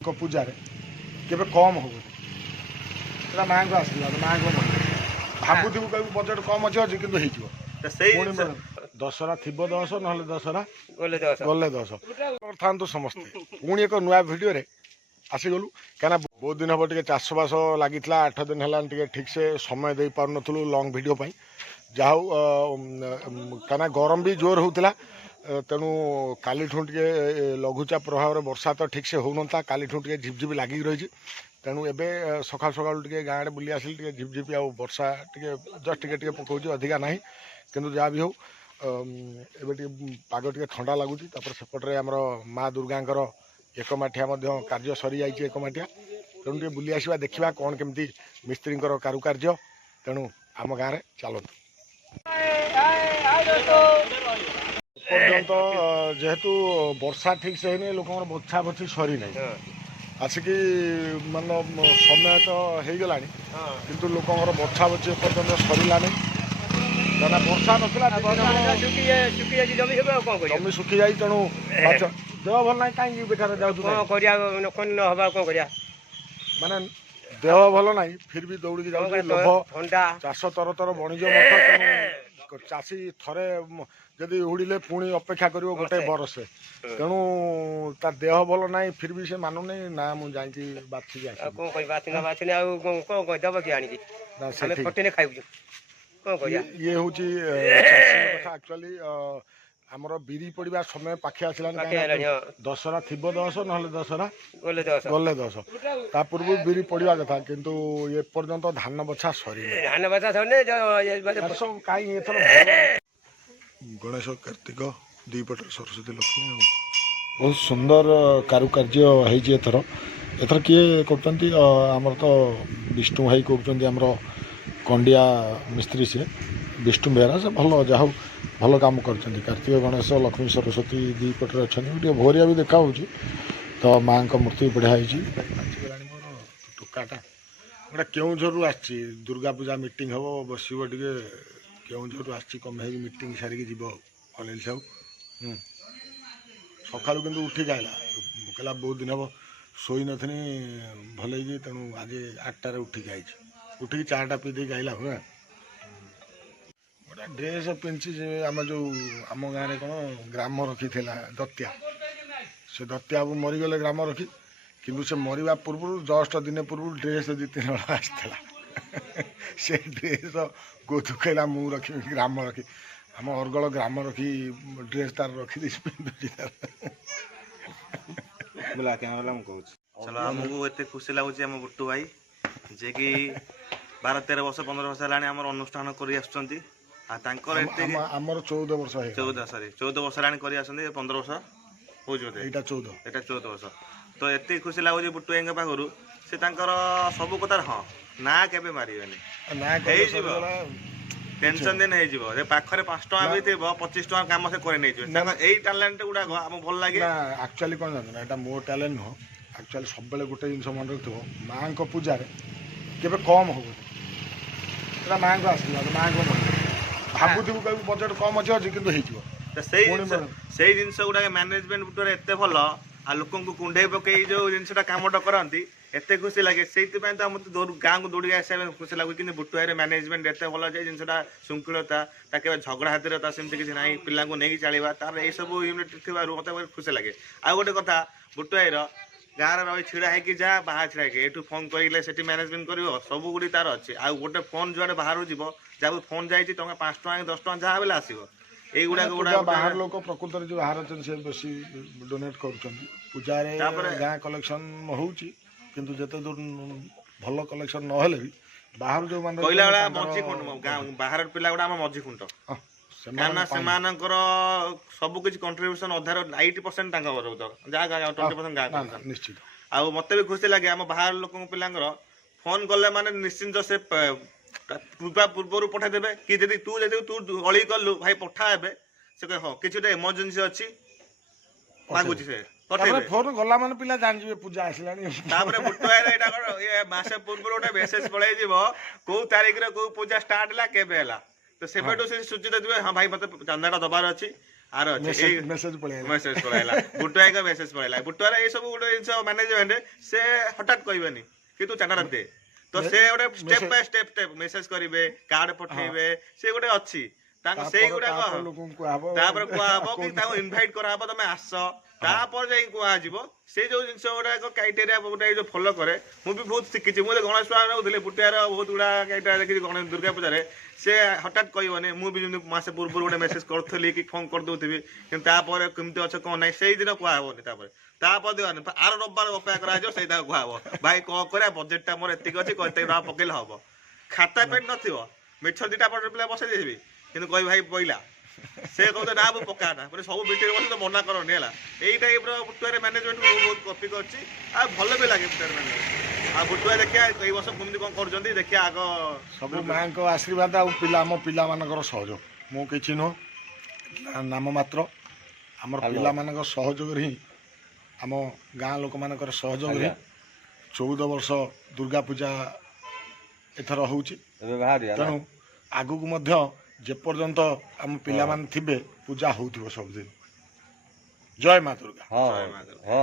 पूजा केवे कम हो माँ को आसला माँ को मन भावुथु कह बजेट कम अच्छे कि दशहरा थी 10 ना दशहरा गले 10 था समस्ते पुणी एक नुआ भिडियो आसीगलु क्या बहुत दिन हम टे चाषबास लगी 8 दिन है ठीक से समय दे पार नु लंग भिडियो जहा क्या गरम भी जोर होता तेणु काली टे लघुचाप प्रभाव में वर्षा तो ठीक से होना काली टे झिपझिप लग रही तेणु एवं सका सका गाँव में बुली आसिल झिपझिप आ वर्षा टे जस्ट टे पकाउछ अधिका ना किंतु जहाँ भी हो पाग टे ठंडा लगुच सेपटे आमर माँ दुर्गा एकमाठिया कार्य सरी जाइए एकमाठिया तेणु टे बुली आसवा देखा कौन केमती मिस्त्री कारुकार्य तेणु आम गाँव में चलतु पर्यंत जेहेतु वर्षा ठीक से है लोक बछा बछी सरी ना आसिकी मान समय तो हो गला किंतु लोक बछा बछी पर्यंत सरला क्या वर्षा नाला जमी सुखी जाए तेणु देह भल ना कहीं बेकार माने देह भल ना फिर भी दौड़ी जाऊँ लोभ चाष तर तर बणिज मठ चाषी थरे जदि उड़िले पुणी अपेक्षा कर गोटे बरसे तेणु ता देह भल ना फिर भी से मानु नहीं ना मुझे जाइए बाछी ये हूँ कथा एक्चुअली आमर बिरी पड़ा समय पाखे आसला दशहरा थी 10 ना दशहरा गले 10 ता पूर्व बिरी पड़ा कथा किंतु ये पर्यंत धान बछा सरी कहीं एथर गणेश कार्तिक दुईपट सरस्वती लक्ष्मी बहुत सुंदर कारुकार्य होथर एथर किए करमर तो विष्णु भाई कहमर कंडिया मिस्त्री से विष्णु बेहरा से भल जहा भल काम कर कार्तिक गणेश लक्ष्मी सरस्वती दुईपटे अच्छा भोरिया भी देखा तो माँ का मूर्ति बढ़िया मोर टोकाटा गोटे केउझर आसी दुर्गा पूजा मीटिंग हम बस टे केउझर आम मीटिंग सारिकी जीव अनिल साहू सका उठिक आला कहला बहुत दिन हम शोई नी भल तेणु आज 8टार उठिक आई उठिक चाटा पीदे आइला हुए गोटे ड्रेस पिंधि आम जो आम गाँव कौन ग्राम रखी दत्या से दत्या बाबू मरीगले ग्राम रखी किंतु से मरवा पूर्व जस्ट दिन पूर्व ड्रेस 2-3 हल आसला से ड्रेस गोधु कहला मु रखी ग्राम रखी आम अरगल ग्राम रखी ड्रेस तार रखी पिंधुची चलो आमको एत खुशी लगुच आम बुट्टू भाई जे कि 12-13 वर्ष 15 वर्ष है आम अनुष्ठान कर आमर 14 वर्ष 14 वर्ष है 15 वर्ष हो 14 वर्ष तो एत खुशी लगुच बुट्टू भाई पाखर से सब कतार हाँ ना केबे मारे टेंशन देन हो पाखे 5 टका भी थे 25 टका काम से करे टैलेंट गुड़ा आम भल लगे एक्चुअली कौन जानते ना मो टैलेंट नुह एक्चुअली सब गोटे जिन मन रखो माँ को पूजा केवे कम हो माँ को आसला माँ को मन भावुथु कह बजेट कम अच्छे कि जिनस गुड़ा मैनेजमेंट बुटरे एत भल आ लोक कुंडे पकई जो जिनसा कमटा करती एत खुशी लगे से मत गाँव को दौड़ी आसा खुशी लगे कि बुटुआर मैनेजमेंट एत भल जाए जिनसा श्रृंखलता झगड़ा हाथरता सेमती किसी ना पिला नहीं चलवा तार यही सब यूनिट थी मत खुशी लगे आ गोटे कथा बुटुआर गाँव रही छिड़ा है जा बाहर छिड़ा है ये फोन कर मैनेजमेंट कर सब गुड़ी तार अच्छे आ गोटे फोन जुआड़े बाहर जीव जहाँ फोन जाइए 5 टका 10 टका जहाँ बेले आसो यही बाहर लोक प्रकृत जो बाहर अच्छे से बेस डोनेट कर पूजा गाँ कलेक्शन होती जिते दूर भल कलेक्शन ना भी बाहर जो कहला मझी खुंट बाहर पिला गुड़ा मझी खुंट सब किसी कंट्रीब्यूशन अधार 80% जहाँ 20% गाँव निश्चित आ मत भी खुशी लगे आम बाहर लोक पिला फोन कले माने निश्चिंत से पूर्व पठाइदेवे कि तू अड़ी कलु भाई पठाए से कह हाँ किसी इमरजेंसी अच्छी मागुची से फोन गला माने पिला जान पूजा आसलानी मसे पूर्व गोटे मेसेज पड़े कौ तारीख को पूजा स्टार्ट है केबे है तो से सूचित थे हाँ भाई मत चंदाटा दबार अच्छी ଆର ଅଛି ଏଇ ମେସେଜ ପଳେଇ ମେସେଜ ପଳେଇଲା ବୁଟୁଆଇଙ୍କ ମେସେଜ ପଳେଇଲା ବୁଟୁଆର ଏଇ ସବୁ ଗୋଟେ ଜିନିଷ ମ୍ୟାନେଜମେଣ୍ଟ ସେ ହଠାତ୍ କହିବେନି କିନ୍ତୁ ଚାଣ୍ଡା ଦେ ତ ସେ ଗୋଟେ ଷ୍ଟେପ ବାଇ ଷ୍ଟେପ ମେସେଜ କରିବେ କାର୍ଡ ପଠେଇବେ ସେ ଗୋଟେ ଅଛି ତାଙ୍କ ସେଇଗୁଡାକ ଲୋକଙ୍କୁ କୁହାହବ ତାପରେ କୁହାହବ କି ତାଙ୍କୁ ଇନଭାଇଟ କରାହବ ତମେ ଆସ ତାପରେ ଯାଇ କୁହାଯିବ ସେଇ ଯୋଉ ଜିନିଷ ଗୁଡାକ କ୍ରାଇଟେରିଆ ଗୋଟେ ଯୋଉ ଫଲୋ କରେ ମୁଁ ବି ବହୁତ ଶିଖିଛି ମୁଁ ଗଣେଶ ପୂଜା ରହୁଥିଲି ବୁଟିଆର ବହୁତ ଗୁଡା କ୍ରାଇଟେରିଆ ଦେଖିଛି ଗଣେଶ ଦୁର୍ଗା ପୂଜାରେ ସେ ହଠାତ୍ କହିବନି ମୁଁ ବି ଯେମିତି ମାସେ ପୂର୍ବରୁ ଗୋଟେ ମେସେଜ କରୁଥିଲି କି ଫୋନ କରିଦଉଥିବି କିନ୍ତୁ ତାପରେ କେମିତି ଅଛ କଣ ନାହିଁ ସେଇଦିନ କୁହାହବନି ତାପରେ ଦିଅନି ଆର ରବିବାର ଅପେକ୍ଷା କରାଯିବ ସେଇଟା କୁହାହବ ଭାଇ କଣ କରିବା ବଜେଟ ଟା ମୋର ଏତିକି ଅଛି ଏତିକି ଟଙ୍କା ପକେଇଲେ ହବ ଖାତା ପେନ୍ ନଥିବ ମିଛ ଦିଟା ପିଲା ବସେଇ ଦେଇଥିବି କିନ୍ତୁ କହି ଭାଇ ପଇଲା ସେ କହୁଛ ନା ମୁଁ ପକା ନା ମାନେ ସବୁ ମିଟିଂ ବସି ତ ମନା କରନି ହେଲା ଏଇ ଟାଇପ୍ର ବୁଟୁଆରେ ମ୍ୟାନେଜମେଣ୍ଟ ବହୁତ କପି କରିଛି ଆଉ ଭଲ ବି ଲାଗେ ବୁଟୁଆରେ ମ୍ୟାନେଜମେଣ୍ଟ ଆଉ ବୁଟୁଆ ଦେଖିବା ଏଇ ବର୍ଷ କେମିତି କଣ କରୁଛନ୍ତି ଦେଖିବା ଆଗ ସବୁ ମାଆଙ୍କ ଆଶୀର୍ବାଦ ଆଉ ଆମ ପିଲାମାନଙ୍କର ସହଯୋଗ ମୁଁ କିଛି ନୁହଁ ନାମ ମାତ୍ର ଆମର ପିଲାମାନଙ୍କ ସହଯୋଗରେ ହିଁ ଆମ ଗାଁ ଲୋକମାନଙ୍କର ସହଯୋଗରେ 14 ବର୍ଷ ଦୁର୍ଗା ପୂଜା ଏଥର ହେଉଛି ତେଣୁ ଆଗକୁ ମଧ୍ୟ ଯେପର୍ଯ୍ୟନ୍ତ ଆମ ପିଲାମାନେ ଥିବେ ପୂଜା ହେଉଥିବ ସବୁଦିନ ଜୟ ମା ଦୁର୍ଗା ଜୟ ମା ଦୁର୍ଗା।